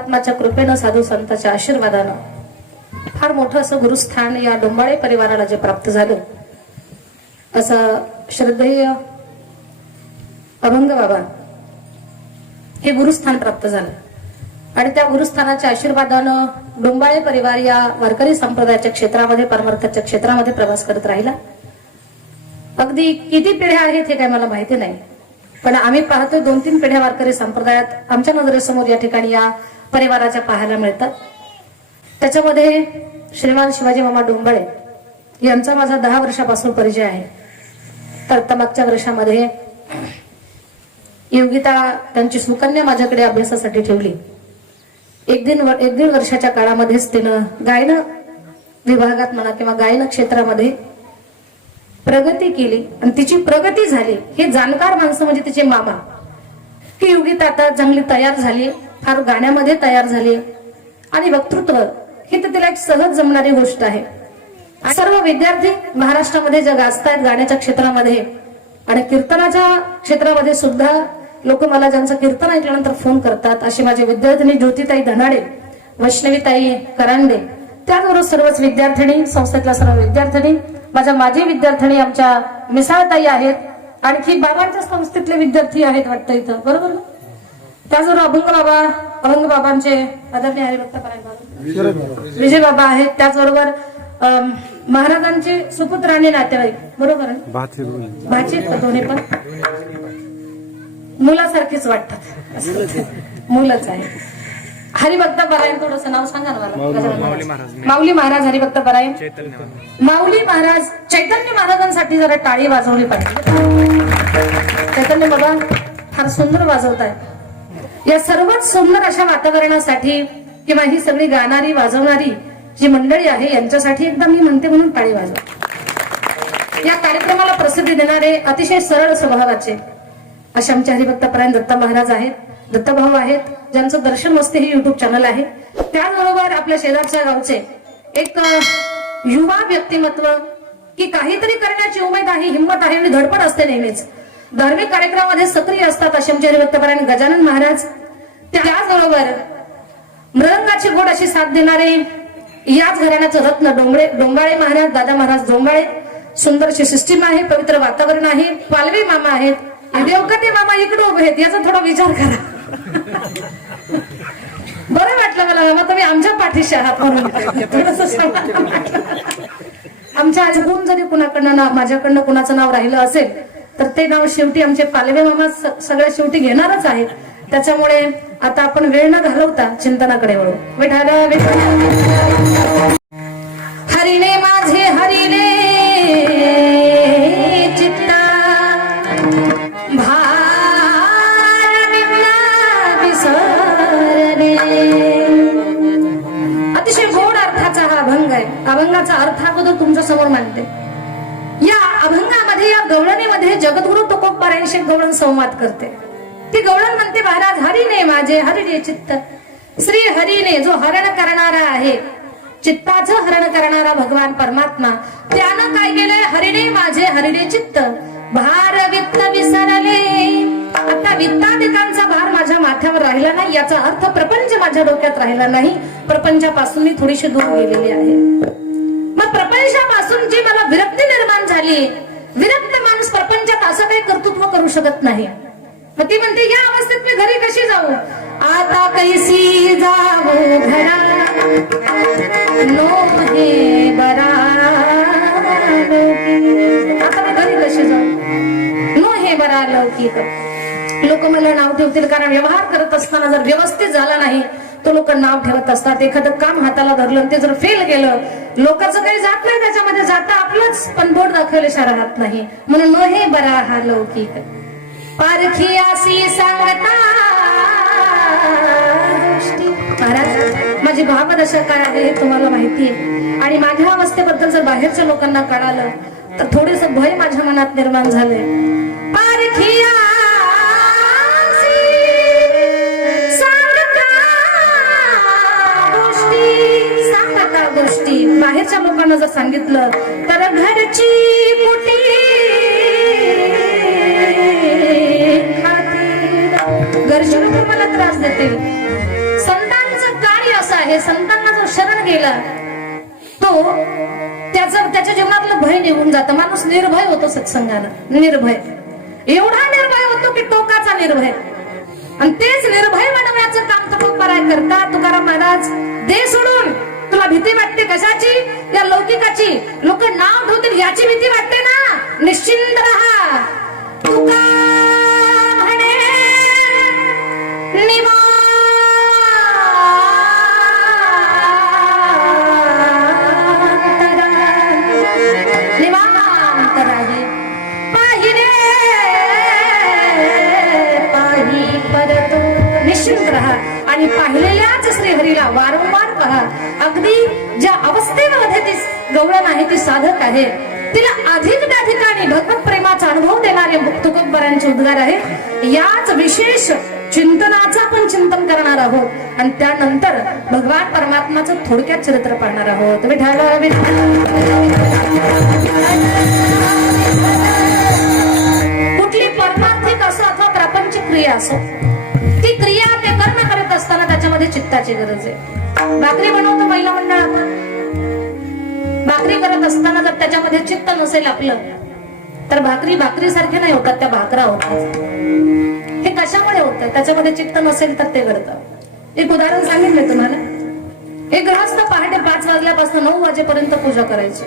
परमात्माच्या कृपेनं साधू संतांच्या आशीर्वादानं फार मोठं असं गुरुस्थान या डोंबाळे परिवाराला जे प्राप्त झालं, असं श्रद्धेय अभंग बाबा हे गुरुस्थान प्राप्त झालं. आणि त्या गुरुस्थानाच्या आशीर्वादानं डोंबाळे परिवार या वारकरी संप्रदायाच्या क्षेत्रामध्ये, परमार्थाच्या क्षेत्रामध्ये प्रवास करत राहिला. अगदी किती पिढ्या आहेत हे काय मला माहिती नाही, पण आम्ही पाहतोय 2-3 पिढ्या वारकरी संप्रदायात आमच्या नजरेसमोर या ठिकाणी या परिवाराच्या पाहायला मिळतात. त्याच्यामध्ये श्रीमान शिवाजी मामा डोंबाळे यांचा माझा 10 वर्षापासून परिचय आहे. तर मागच्या वर्षामध्ये योगिता त्यांची सुकन्या माझ्याकडे अभ्यासासाठी ठेवली. एक दीड वर्षाच्या काळामध्येच तिनं गायन विभागात म्हणा किंवा गायन क्षेत्रामध्ये प्रगती केली आणि तिची प्रगती झाली. हे जाणकार माणसं म्हणजे तिचे मामा. ही योगिता आता चांगली तयार झाली, फार गाण्यामध्ये तयार झाली आणि वक्तृत्व ही तर तिला एक सहज जमणारी गोष्ट आहे. सर्व विद्यार्थी महाराष्ट्रामध्ये जे गाजतायत गाण्याच्या क्षेत्रामध्ये आणि कीर्तनाच्या क्षेत्रामध्ये सुद्धा लोक मला ज्यांचं कीर्तन ऐकल्यानंतर फोन करतात, अशी माझे विद्यार्थिनी ज्योतिताई धनाडे, वैष्णवीताई करांडे, त्याचबरोबर सर्वच विद्यार्थिनी, संस्थेतल्या सर्व विद्यार्थिनी, माझ्या माजी विद्यार्थिनी आमच्या मिसाळताई आहेत, आणखी बाबांच्या संस्थेतले विद्यार्थी आहेत वाटतं इथं, बरोबर ना? त्याचबरोबर अभंग बाबांचे आदरणीय हरिभक्त विजय बाबा आहेत, त्याचबरोबर महाराजांचे सुपुत्र आणि नातेवाईक, बरोबर आहे, भाची दोन्ही पण मुलासारखीच वाटतात, मुलंच आहे. हरिभक्त परायण, थोडस नाव सांगा ना मला. माऊली महाराज हरिभक्त परायण, माऊली महाराज चैतन्य महाराजांसाठी जरा टाळी वाजवली पाहिजे. चैतन्य बाबा फार सुंदर वाजवतायत. या सर्वात सुंदर अशा वातावरणासाठी किंवा ही सगळी गाणारी वाजवणारी जी मंडळी आहे यांच्यासाठी एकदा मी म्हणते म्हणून टाळी वाजवा. या कार्यक्रमाला प्रसिद्धी देणारे अतिशय सरळ स्वभावाचे अशा आमचे हरिभक्त परायण दत्ता महाराज आहेत, दत्तभाऊ आहेत, ज्यांचं दर्शन वस्ती हे युट्यूब चॅनल आहे. त्याचबरोबर आपल्या शेजारच्या गावचे एक युवा व्यक्तिमत्व की काहीतरी करण्याची उमेद आहे, हिंमत आहे आणि धडपड असते नेहमीच. धार्मिक कार्यक्रमामध्ये सक्रिय असतात असे आमचे हरिभक्त परायण गजानन महाराज. त्याचबरोबर मृदंगाची गोड अशी साथ देणारे याच घराण्याचं रत्न डोंबाळे महाराज, दादा महाराज डोंबाळे. सुंदरशी सिस्टीम आहे, पवित्र वातावरण आहे. पालवी मामा आहेत, देवकते मामा इकडे उभे आहेत, याचा थोडा विचार करा. बरं वाटलं मला मामा, तुम्ही आमच्या पाठीशी आहात म्हणून. आमच्या आज गुण जरी कुणाकडनं माझ्याकडनं कुणाचं नाव राहिलं असेल तर ते नाव शेवटी आमचे पालवे मामा सगळ्या शेवटी घेणारच आहेत. त्याच्यामुळे आता आपण वेळ न घालवता चिंतनाकडे वळू. विठाला विठ्ठल हरिणे माझे हरिणे चित्ता अतिशय गोड अर्थाचा हा अभंग आहे. अभंगाचा अर्थ अगोदर तुमच्या समोर मांडते. या अभंगामध्ये, या गवळणीमध्ये जगद्गुरु तुकोबारायांशी गवळण संवाद करते. ती गवळण म्हणते, महाराज हरिने माझे हरिणे चित्त. श्री हरिने जो हरण करणारा आहे, चित्ताचं हरण करणारा भगवान परमात्मा, त्यानं काय केलंय? हरिणे माझे हरिणे चित्त भार वित्त विसरले. आता वित्ताधिकांचा भार माझ्या माथ्यावर राहिला नाही, याचा अर्थ प्रपंच माझ्या डोक्यात राहिला नाही. प्रपंचापासून मी थोडीशी दूर गेलेली आहे. मग प्रपंचापासून जी मला विरक्ती निर्माण झाली, विरक्त माणूस प्रपंचात असं काही कर्तृत्व करू शकत नाही. मग ती म्हणते, या अवस्थेत मी घरी कशी जाऊ? आता कैसी जाऊ घरा नो हे बरा. आता मी घरी कशी जाऊ? नो हे बरा लौकिक. लोक मला नाव ठेवतील, कारण व्यवहार करत असताना जर व्यवस्थित झाला नाही तो लोक नाव ठेवत असतात. एखादं काम हाताला धरलं ते जर फेल गेलं, लोकांचं काही जात नाही त्याच्यामध्ये, जाता आपलंच, पण बोट दाखवल्याशिवाय राहत नाही. म्हणून नो हे बरा हा लौकिक. पारखियासी सांगता महाराज माझी भावदशा काय आहे हे तुम्हाला माहिती आहे. आणि माझ्या अवस्थेबद्दल जर बाहेरच्या लोकांना कळालं तर थोडेस भय माझ्या मनात निर्माण झाले. पारखिया गोष्टी बाहेरच्या लोकांना जर सांगितलं तर घरची कुटी घरची लोक मला त्रास देतील. संतांचा आहे, संतांना जो शरण गेला तो त्याच्या जीवनातलं भय निघून जातं. माणूस निर्भय होतो सत्संगानं, निर्भय, एवढा निर्भय होतो की टोकाचा निर्भय. आणि तेच निर्भय बनवण्याचं काम तुकोबाराय करता. तुकाराम महाराज, दे सोडून, तुला भीती वाटते कशाची? या लौकिकाची. लोक नाव ठेवतील याची भीती वाटते ना, निश्चिंत राहा. तुका म्हणे निवांत राही, पाहिरे पाही परतो. निश्चिंत राहा आणि पाहिलेल्याच श्रीहरीला वारंवार पहा. अगदी ज्या अवस्थेमध्ये ती गवळण आहे, ती साधक आहे, तिला अधिक त्या ठिकाणी भगवत प्रेमाचा अनुभव देणारे तुकोबारायांचे उद्गार आहे. याच विशेष चिंतनाचं आपण चिंतन करणार आहोत आणि त्यानंतर भगवान परमात्माचं थोडक्यात चरित्र पाहणार आहोत. कुठली परमार्थिक असो अथवा प्रापंचिक क्रिया असो, ती क्रिया ते कर्म करत असताना त्याच्यामध्ये चित्ताची गरज आहे. भाकरी बनवतो महिला मंडळ, आपण भाकरी करत असताना जर त्याच्यामध्ये चित्त नसेल आपलं, तर भाकरी सारखे नाही होतात, त्या भाकरा होतात. हे कशामुळे होत? त्याच्यामध्ये चित्त नसेल तर ते घडतं. एक उदाहरण सांगितलं तुम्हाला. एक गृहस्थ पहाटे 5 वाजल्यापासून 9 वाजेपर्यंत पूजा करायची.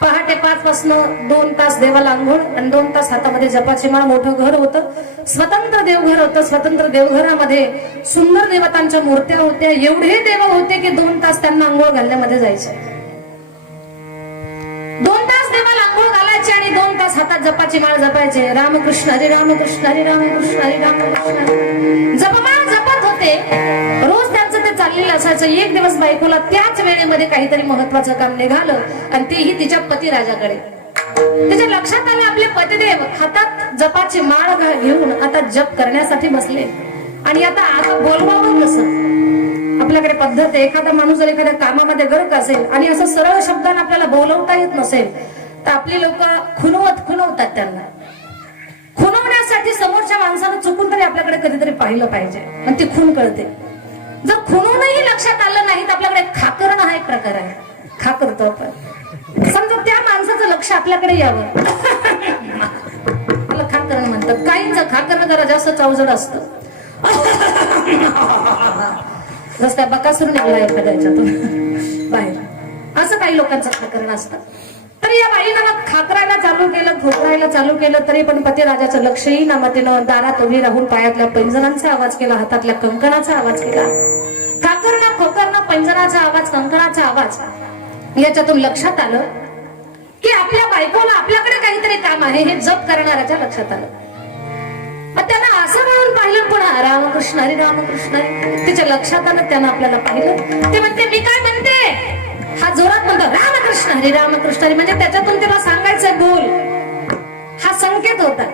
पहाटे 5 पासून 2 तास देवाला आंघोळ आणि 2 तास हातामध्ये जपाची माळ. मोठं घर होतं, स्वतंत्र देवघर होतं. स्वतंत्र देवघरामध्ये सुंदर देवतांच्या मूर्त्या होत्या. एवढे देव होते की 2 तास त्यांना आंघोळ घालण्यामध्ये जायचे. 2 तास देवाला आंघोळ घालायचे आणि 2 तास हातात जपाची माळ जपायचे. रामकृष्ण हरी रामकृष्ण हरी रामकृष्ण हरी रामकृष्ण जपमाळ जपत होते. रोज त्यांचं ते चाललेलं असायचं. एक दिवस बायकोला त्याच वेळेमध्ये काहीतरी महत्वाचं काम निघालं आणि तेही तिच्या पतिराजाकडे. त्याच्या लक्षात आलं आपले पतिदेव हातात जपाची माळ घेऊन आता जप करण्यासाठी बसले आणि आता बोलवावं कसं? आपल्याकडे पद्धत आहे, एखादा माणूस जर एखाद्या कामामध्ये गर्क असेल आणि असं सरळ शब्दाने आपल्याला बोलवता येत नसेल तर आपली लोक खुनवतात. त्यांना खुनवण्यासाठी समोरच्या माणसानं चुकून तरी आपल्याकडे कधीतरी पाहिलं पाहिजे आणि ती खून कळते. जर खुनवूनही लक्षात आलं नाही तर आपल्याकडे खाकरणं हा एक प्रकार आहे. खाकरतो आपण. समजा त्या माणसाचं लक्ष आपल्याकडे यावं, त्याला खाकरणं म्हणतात. काहींचं खाकरणं जरा जास्त चवजड असतं. रस्त्या बकासूर निघाला एखाद्या याच्यातून बाहेर, असं काही लोकांचं खाकरण असतं. तर या बाईनं खाकरायला चालू केलं, ठोकरायला चालू केलं, तरी पण पतिराजाचं लक्षही ना. मग तिनं दारात उभी राहून पायातल्या पैंजणांचा आवाज केला, हातातल्या कंकणाचा आवाज केला. खाकरणं, खोकरणं, पैंजणाचा आवाज, कंकणाचा आवाज याच्यातून लक्षात आलं की आपल्या बायकोला आपल्याकडे काहीतरी काम आहे हे जप करणाऱ्याच्या लक्षात आलं. मग त्यांना असं म्हणून पाहिलं पुन्हा रामकृष्ण हरी रामकृष्ण हरी. तिच्या लक्षात आलं, त्यानं आपल्याला पाहिलं. ते म्हणते मी काय म्हणते, हा जोरात म्हणतो रामकृष्ण हरी रामकृष्ण हरी. म्हणजे त्याच्यातून त्याला सांगायचं बोल, हा संकेत होता.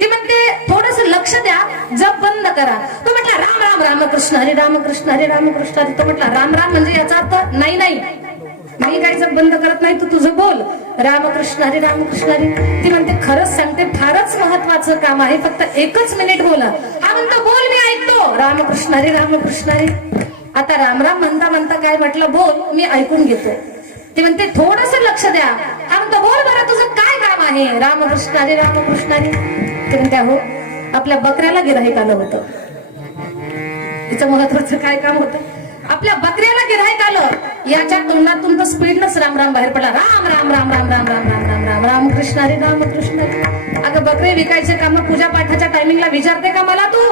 ती म्हणते थोडस लक्ष द्या, जप बंद करा. तो म्हटला राम राम रामकृष्ण हरी रामकृष्ण हरी रामकृष्ण हरी. तो म्हटला राम राम म्हणजे याचा अर्थ नाही नाही मी काही जप बंद करत नाही, तू तुझं बोल रामकृष्ण हरी रामकृष्ण हरी. ती म्हणते खरंच सांगते, फारच महत्वाचं काम आहे, फक्त 1 मिनिट बोला. हा म्हणतो बोल मी ऐकतो रामकृष्ण हरी रामकृष्ण हरी. आता रामराम म्हणता म्हणता काय म्हटलं, बोल मी ऐकून घेतो. ती म्हणते थोडस लक्ष द्या. हा म्हणतो बोल बरं तुझं काय काम आहे रामकृष्ण हरी रामकृष्ण हरी. ती म्हणते हो आपल्या बकऱ्याला गिऱ्हाईक आलं होतं. तिचं महत्वाचं काय काम होतं, आपल्या बकऱ्याला गिऱ्हाईक आलं. याच्या तोंडातून तर स्पीडनच राम राम बाहेर पडला. राम राम राम राम राम राम राम राम राम रामकृष्ण हरी रामकृष्ण हरी. अगं बकरे विकायचे काम पूजा पाठाच्या टायमिंगला विचारते का मला तू?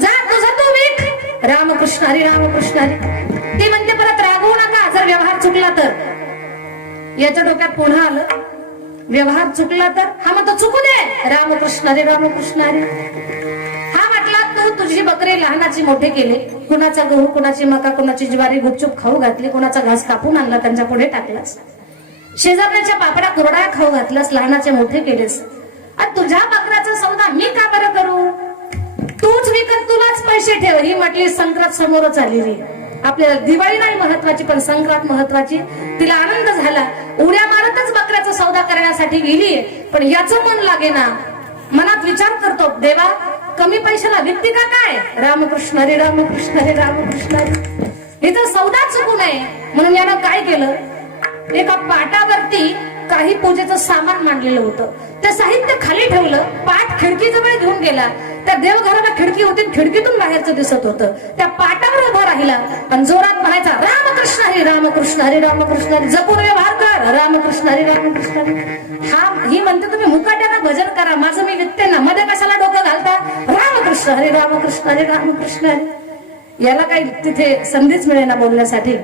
जा तुझा तू विक रामकृष्ण हरी रामकृष्ण हरी. ती म्हणते परत रागवू नका, जर व्यवहार चुकला तर. याच्या डोक्यात पुन्हा आलं व्यवहार चुकला तर. हा म्हणतो चुकू दे रामकृष्ण हरी रामकृष्ण हरी. हा म्हटला तू तुझी बकरी लहानाची मोठे केले, कुणाचा गहू, कुणाची मका, कुणाची ज्वारी गुपचूप खाऊ घातली, कुणाचा घास कापून आणला त्यांच्या पुढे टाकलास, शेजारच्या पापड्या कुरड्या खाऊ घातलास, लहानाचे मोठे केलेस. आणि तुझ्या बकऱ्याचा सौदा मी का बरं करू? तूच विकत तुलाच पैसे ठेव. ही म्हटली संक्रांत समोरच आलेली. आपल्याला दिवाळी नाही महत्वाची पण संक्रांत महत्वाची. तिला आनंद झाला, उड्या मारतच बकऱ्याचा सौदा करण्यासाठी गेली. पण याचं मन लागे ना, मनात विचार करतो देवा कमी पैशाला विकती का काय? रामकृष्ण हरी रामकृष्ण हरी रामकृष्ण हरी. इथं सौदा चुकू नये म्हणून यानं काय केलं, एका पाटावरती काही पूजेचं सामान मांडलेलं होतं, ते साहित्य खाली ठेवलं, पाट खिडकीजवळ घेऊन गेला. त्या देवघराला खिडकी होती, खिडकीतून बाहेरचं दिसत होतं. त्या पाटावर उभा राहिला आणि जोरात म्हणायचा, रामकृष्ण हरी रामकृष्ण हरी रामकृष्ण हरी, जपून व्यवहार कर, रामकृष्ण हरी रामकृष्ण हरी. ही म्हणते तुम्ही मुकाट्यानं भजन करा, माझं मी विकते ना, मध्ये कशाला डोकं घालता, रामकृष्ण हरी रामकृष्ण हरी रामकृष्ण हरी. याला काही तिथे संधीच मिळेना बोलण्यासाठी.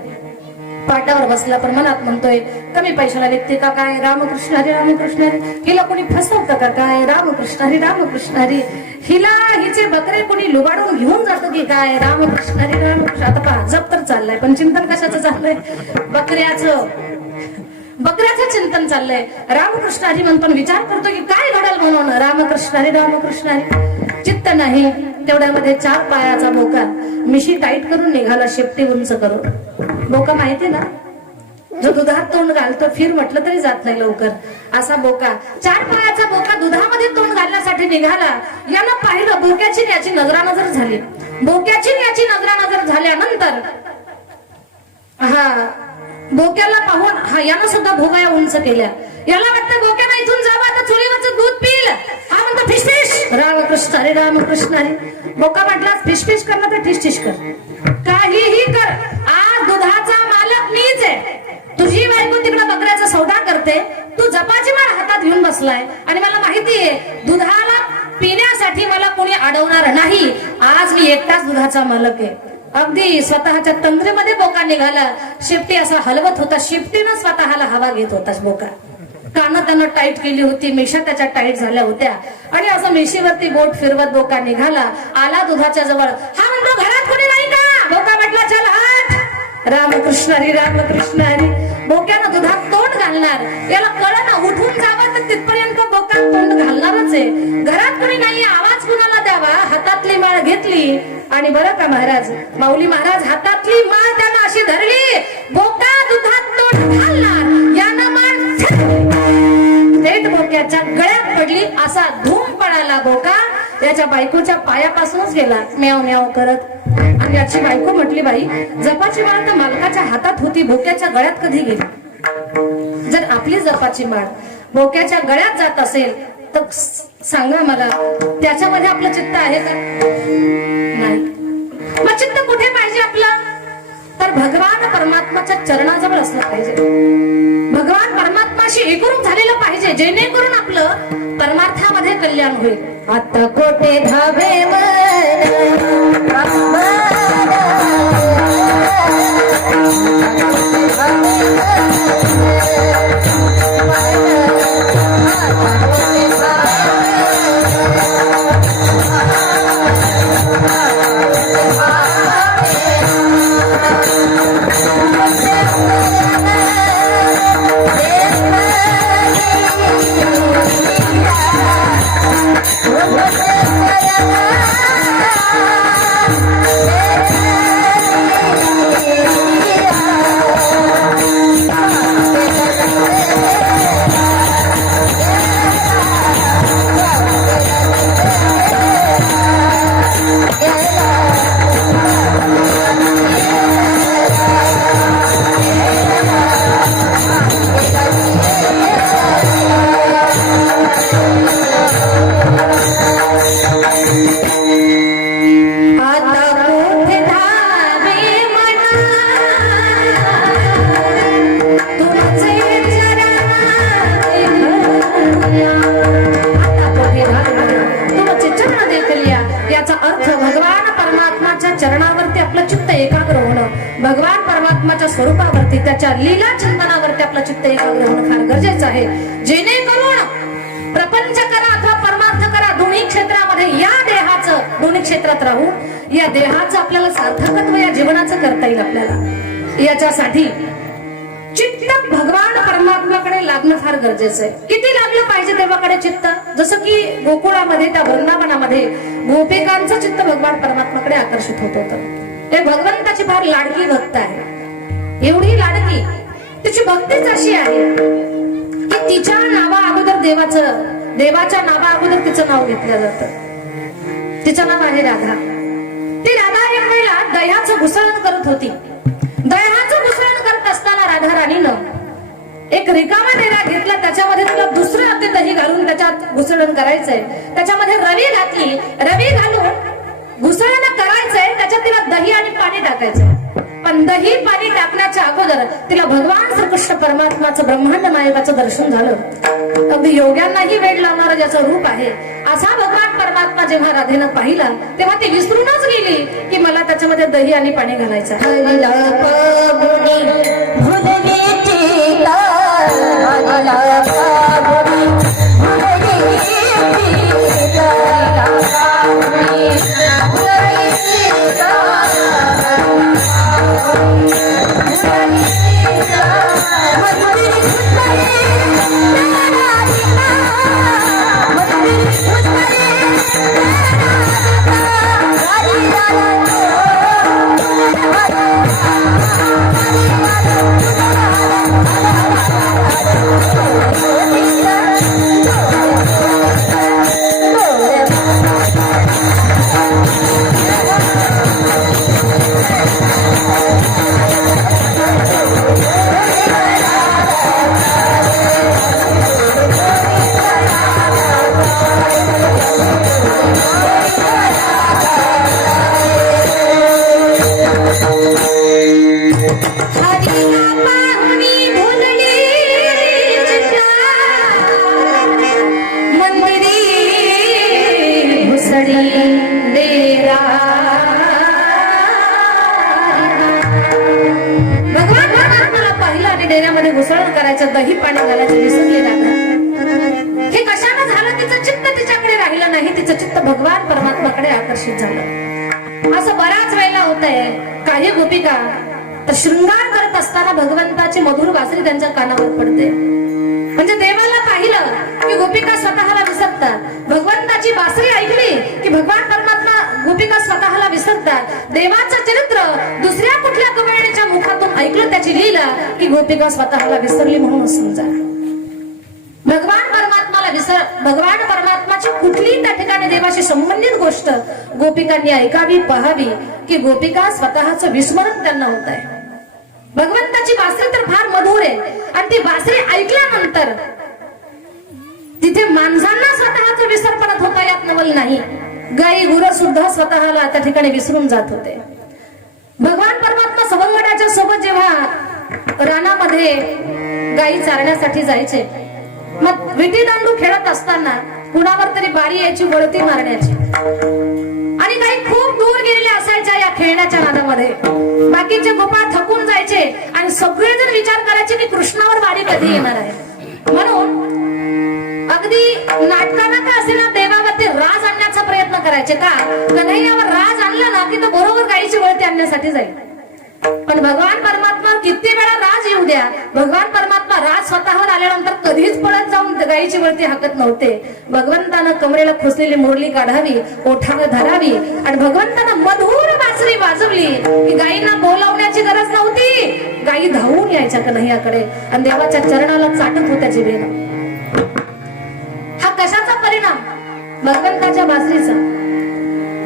पाटावर बसला पण मनात म्हणतोय, कमी पैशाला विकते का काय, रामकृष्ण हरी रामकृष्ण हरी. हिला कोणी फसवतं का काय, रामकृष्ण हरी रामकृष्ण हरी. हिला हिचे बकरे कोणी लुबाडून घेऊन जातं की काय, रामकृष्ण हरी रामकृष्ण. आता पहा जप तर चाललंय, पण चिंतन कशाचं चाललंय, बकऱ्याचं चिंतन चाललंय. रामकृष्ण हरी म्हणतो, विचार करतो की काय घडल म्हणून, रामकृष्ण हरी रामकृष्ण हरी. चित्त नाही तेवढ्यामध्ये 4 पायाचा बोका मिशी टाईट करून निघाला, शेपटी उंच करून. बोका माहिती ना, जो दुधात तोंड घालतो, फिर म्हटलं तरी जात नाही लवकर, असा बोका. 4 पायाचा बोका दुधामध्ये तोंड घालण्यासाठी निघाला. यानं पाहिलं, बोक्याची याची नजरानजर झाली. बोक्याची याची नजरानजर झाल्यानंतर बोक्याला पाहून यानं सुद्धा भोगाया उंच केल्या. याला वाटतं बोक्यानं इथून जावं, आता चुलीवरचं दूध पिल. हा म्हणतो फिश फिश, रामकृष्ण हरी रामकृष्ण हरी. बोका म्हटला फिश फिश कर ना तर ठिश ठिश कर, काहीही कर, आज दुधाचा मालक मीच आहे. तुझी बायको तिकडे बकऱ्याचा सौदा करते, तू जपाची माळ हातात घेऊन बसलाय आणि मला माहितीये दुधाला पिण्यासाठी मला कोणी अडवणार नाही. आज मी एकटाच दुधाचा मालक आहे. अगदी स्वतःच्या तंद्रीमध्ये बोका निघाला. शेपटी असा हलवत होता, शेपटीनं स्वतःला हवा घेत होता बोका. कानं त्यानं टाईट केली होती, मिशा त्याच्या टाईट झाल्या होत्या आणि असं मिशीवरती बोट फिरवत बोका निघाला. आला दुधाच्या जवळ. हा म्हणतो घरात कोणी नाही का, बोका म्हटला चल हात, रामकृष्ण हरी रामकृष्ण हरी. बोक्यानं दुधात तोंड घालणार, याला कळना उठून जावं तर तिथपर्यंत बोका तोंड घालणारच आहे. घरात कोणी नाही, आवाज कुणाला द्यावा. हातातली माळ घेतली आणि बरं का महाराज, माऊली महाराज हातातली माळ त्यानं अशी धरली, बोका दुधात तोंड घालणार, यानं माळ थेट बोक्याच्या गळ्यात पडली. असा धूम पडाला बोका, याच्या बायकोच्या पायापासूनच गेला म्याव म्याव करत. आणि याची बायको म्हटली, बाई जपाची माळ तर मालकाच्या हातात होती, बोक्याच्या गळ्यात कधी गेली. जर आपली जपाची माळ बोक्याच्या गळ्यात जात असेल तर सांगा मला, त्याच्यामध्ये आपलं चित्त आहे का, नाही. मग चित्त कुठे पाहिजे आपलं, तर भगवान परमात्माच्या चरणाजवळ असलं पाहिजे. भगवान परमात्माशी एकरूप झालेलं पाहिजे, जेणेकरून आपलं परमार्थामध्ये कल्याण होईल. आता कोठे धावे भगवान परमात्माच्या स्वरूपावरती, त्याच्या लीला चिंतनावरती आपलं चित्त एकाग्र होणं फार गरजेचं आहे. जेणेकरून प्रपंच करा अथवा परमार्थ करा, दोन्ही क्षेत्रामध्ये या देहाचं, दोन्ही क्षेत्रात राहून या देहाचं आपल्याला सार्थकत्व या जीवनाचं करता येईल आपल्याला. याच्यासाठी चित्त भगवान परमात्माकडे लागणं फार गरजेचं आहे. किती लागलं पाहिजे देवाकडे चित्त, जसं की गोकुळामध्ये त्या वृंदावनामध्ये गोपिकांचं चित्त भगवान परमात्माकडे आकर्षित होत होतं. ते भगवंताची फार लाडकी भक्त आहे, एवढी लाडकी, तिची भक्तीच अशी आहे की तिच्या नावा अगोदर देवाच्या नावा अगोदर तिचं नाव घेतलं जातं. तिचं नाव आहे राधा. ती राधा एक वेळेला दह्याचं घुसळण करत होती. दह्याचं मिश्रण करत असताना राधा राणीनं एक रिकामा डेरा घेतला, त्याच्यामध्ये तुला दुसरं ते दही घालून त्याच्यात घुसळण करायचंय. त्याच्यामध्ये रवी घातली, रवी घालून घुसळण करायचंय. त्याच्यात तिला दही आणि पाणी टाकायचंय. पण दही पाणी टाकण्याच्या अगोदर तिला भगवान श्रीकृष्ण परमात्माचं ब्रह्मांड नायकाचं दर्शन झालं. अगदी योग्यांनाही वेळ लावणारं ज्याचं रूप आहे असा भगवान परमात्मा जेव्हा राधेनं पाहिला तेव्हा ती विसरूनच गेली की मला त्याच्यामध्ये दही आणि पाणी घालायचं. घुसळण करायचं, दही पाणी घालायचं विसरले राधा. हे कशाने झालं? तिचं चित्त तिच्याकडे राहिलं नाही, तिचं चित्त भगवान परमात्माकडे आकर्षित झालं. असं बराच वेळेला होतंय. काही गोपिका तर शृंगार करत असताना भगवंताची मधुर बासरी त्यांच्या कानावर पडते. म्हणजे देवाला पाहिलं की गोपिका स्वतःला विसरतात. भगवंताची बासरी ऐकली की भगवान परमात्मा गोपिका स्वतःला विसरतात. देवाचं चरित्र दुसऱ्या कुठल्या कवयित्रीच्या मुखातून ऐकलं, त्याची लीला, की गोपिका स्वतःला विसरली म्हणून समजा. भगवान परमात्माची कुठलीही त्या ठिकाणी देवाशी संबंधित गोष्ट गोपिकांनी ऐकावी, पाहावी, की गोपिका स्वतःचं विस्मरण त्यांना होत आहे. भगवंताची बासरी तर फार मधुर आहे आणि ती बासरी ऐकल्यानंतर तिथे माणसांना स्वतःचं विसर पडत होता यात नवल नाही. गाई गुरं सुद्धा स्वतःला त्या ठिकाणी विसरून जात होते. भगवान परमात्मा सवंगड्याच्या सोबत जेव्हा रानामध्ये गायी चारण्यासाठी जायचे, मग विटी दांडू खेळत असताना कुणावर तरी बारी यायची, वळती मारण्याची, आणि काही खूप दूर गेलेल्या असायच्या या खेळण्याच्या नादामध्ये. बाकीचे गोपाळ थकून जायचे आणि सगळेजण विचार करायचे की कृष्णावर बारी कधी येणार आहे. म्हणून अगदी नाटकाला का असेना देवावरती राज आणण्याचा प्रयत्न करायचे. का कन्हैयावर राज आणला ना की तो बरोबर गायीची वळती आणण्यासाठी जाईल. पण भगवान परमात्मा किती वेळा राज येऊ द्या, भगवान परमात्मा राज स्वतःवर आल्यानंतर कधीच पळत जाऊन गायीची वळती हाकत नव्हते. भगवंतानं कमरेला खोसलेली मुरली काढावी, ओठावर धरावी आणि भगवंतानं मधुर बासरी वाजवली की गायींना बोलावण्याची गरज नव्हती. गायी धावून यायच्या कन्हैयाकडे आणि देवाच्या चरणाला चाटत होत्या जिभेला. हा कशाचा परिणाम? भगवंताच्या बासरीचा.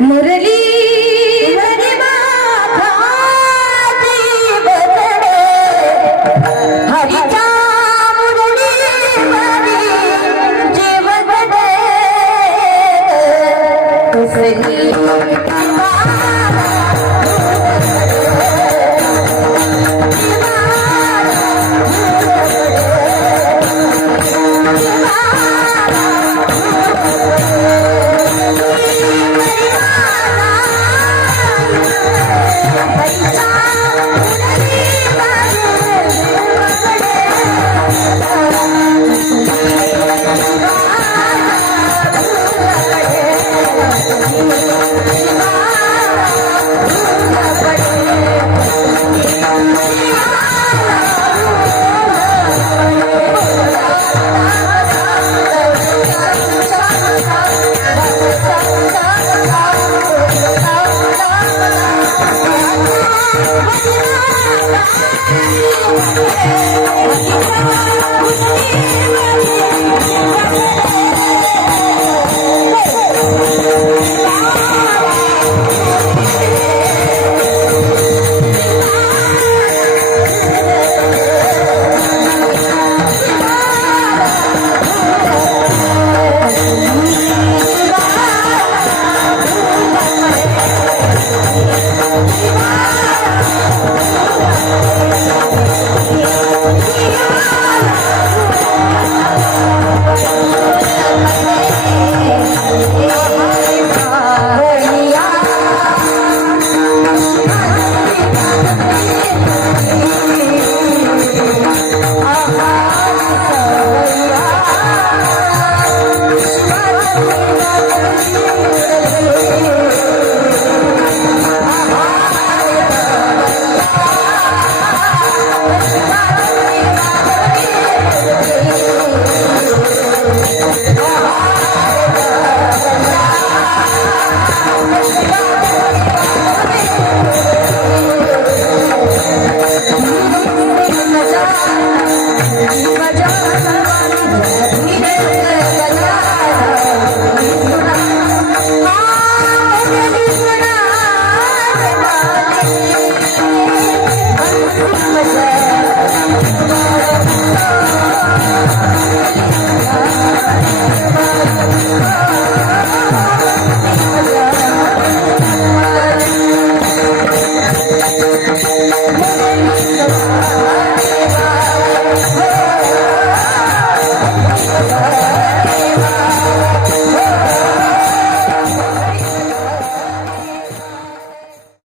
मुरली महाराज